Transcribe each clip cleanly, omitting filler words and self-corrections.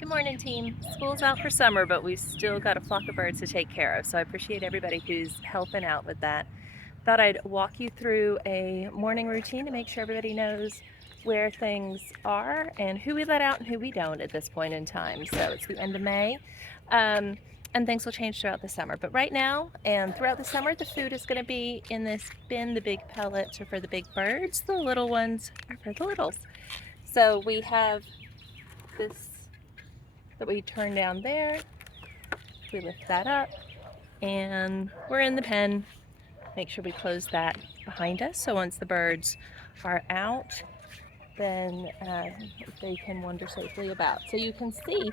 Good morning, team. School's out for summer, but we've still got a flock of birds to take care of, so I appreciate everybody who's helping out with that. Thought I'd walk you through a morning routine to make sure everybody knows where things are and who we let out and who we don't at this point in time. So it's the end of May, and things will change throughout the summer. But right now and throughout the summer, the food is going to be in this bin. The big pellets are for the big birds. The little ones are for the littles. So we have this that we turn down there. We lift that up and we're in the pen. Make sure we close that behind us so once the birds are out, then they can wander safely about. So you can see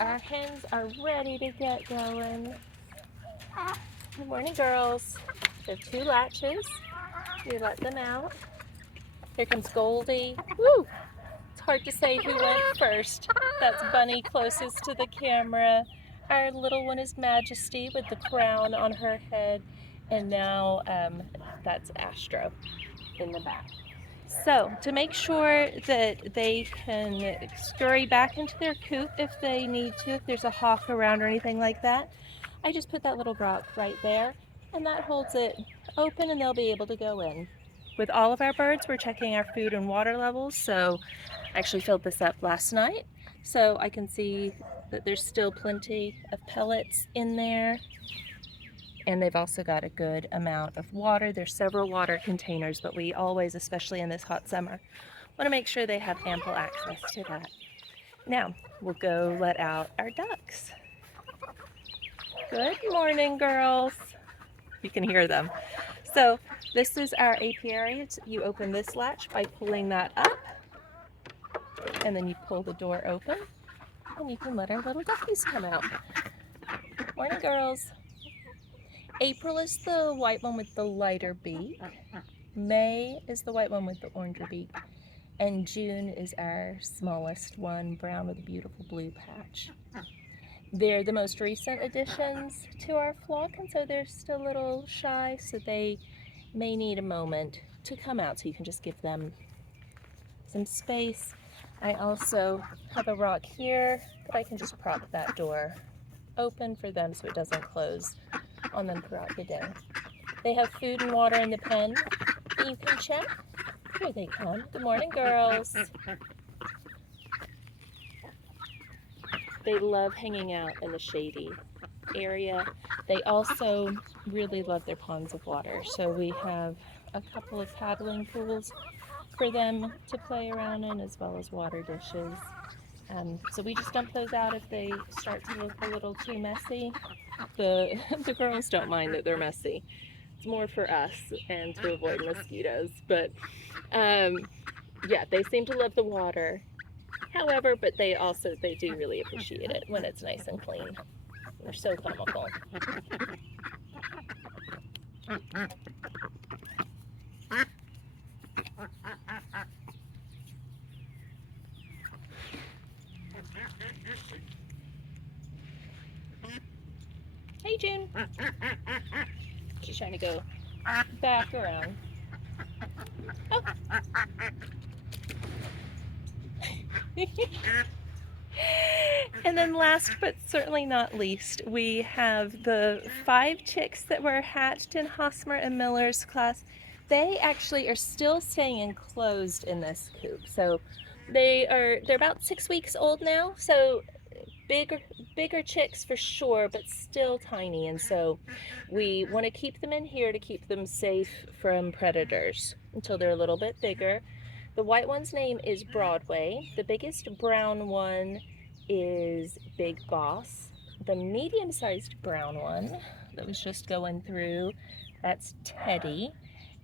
our hens are ready to get going. Good morning, girls. They have two latches. We let them out. Here comes Goldie. Woo! It's hard to say who went first. That's Bunny closest to the camera. Our little one is Majesty with the crown on her head. And now that's Astro in the back. So to make sure that they can scurry back into their coop if they need to, if there's a hawk around or anything like that, I just put that little rock right there and that holds it open and they'll be able to go in. With all of our birds, we're checking our food and water levels. So I actually filled this up last night. So I can see that there's still plenty of pellets in there. And they've also got a good amount of water. There's several water containers, but we always, especially in this hot summer, want to make sure they have ample access to that. Now, we'll go let out our ducks. Good morning, girls. You can hear them. So this is our apiary. You open this latch by pulling that up, and then you pull the door open, and you can let our little duckies come out. Morning, girls. April is the white one with the lighter beak. May is the white one with the oranger beak. And June is our smallest one, brown with a beautiful blue patch. They're the most recent additions to our flock, and so they're still a little shy, so they may need a moment to come out, so you can just give them some space. I also have a rock here that I can just prop that door open for them so it doesn't close on them throughout the day. They have food and water in the pen that you can check. Here they come. Good morning, girls. They love hanging out in the shady area. They also really love their ponds of water. So we have a couple of paddling pools for them to play around in, as well as water dishes. So we just dump those out if they start to look a little too messy. The girls don't mind that they're messy. It's more for us and to avoid mosquitoes. But yeah, they seem to love the water. However, but they do really appreciate it when it's nice and clean. They're so comical. Hey, June. She's trying to go back around. Oh. And then last but certainly not least, we have the 5 chicks that were hatched in Hosmer and Miller's class. They actually are still staying enclosed in this coop. So they're about 6 weeks old now. So bigger chicks for sure, but still tiny. And so we want to keep them in here to keep them safe from predators until they're a little bit bigger. The white one's name is Broadway. The biggest brown one is Big Boss. The medium-sized brown one that was just going through, that's Teddy.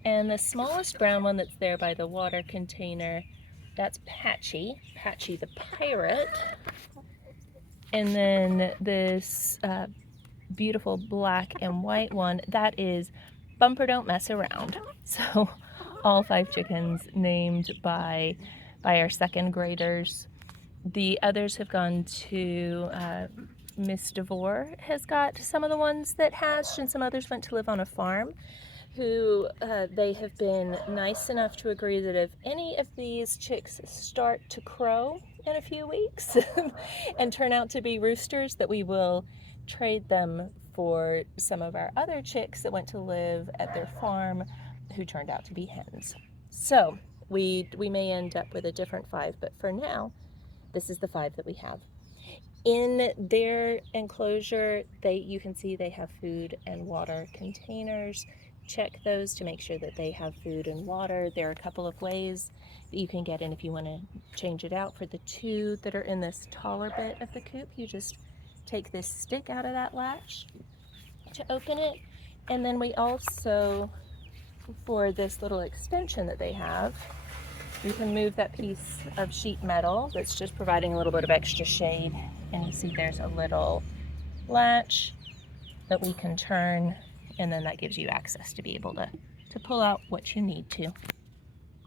And the smallest brown one that's there by the water container, that's Patchy the pirate. And then this beautiful black and white one, that is Bumper Don't Mess Around. So all 5 chickens named by our second graders. The others have gone to Miss DeVore has got some of the ones that hatched, and some others went to live on a farm, who they have been nice enough to agree that if any of these chicks start to crow in a few weeks and turn out to be roosters that we will trade them for some of our other chicks that went to live at their farm who turned out to be hens. So we may end up with a different 5, but for now, this is the 5 that we have. In their enclosure, you can see they have food and water containers. Check those to make sure that they have food and water. There are a couple of ways that you can get in if you want to change it out. For the 2 that are in this taller bit of the coop, you just take this stick out of that latch to open it. And then we also, for this little extension that they have, you can move that piece of sheet metal that's just providing a little bit of extra shade, and you see there's a little latch that we can turn, and then that gives you access to be able to pull out what you need to.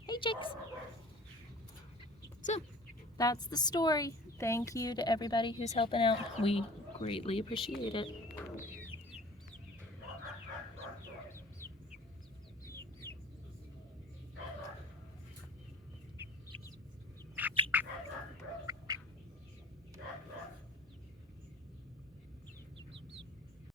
Hey chicks! So that's the story. Thank you to everybody who's helping out. We greatly appreciate it.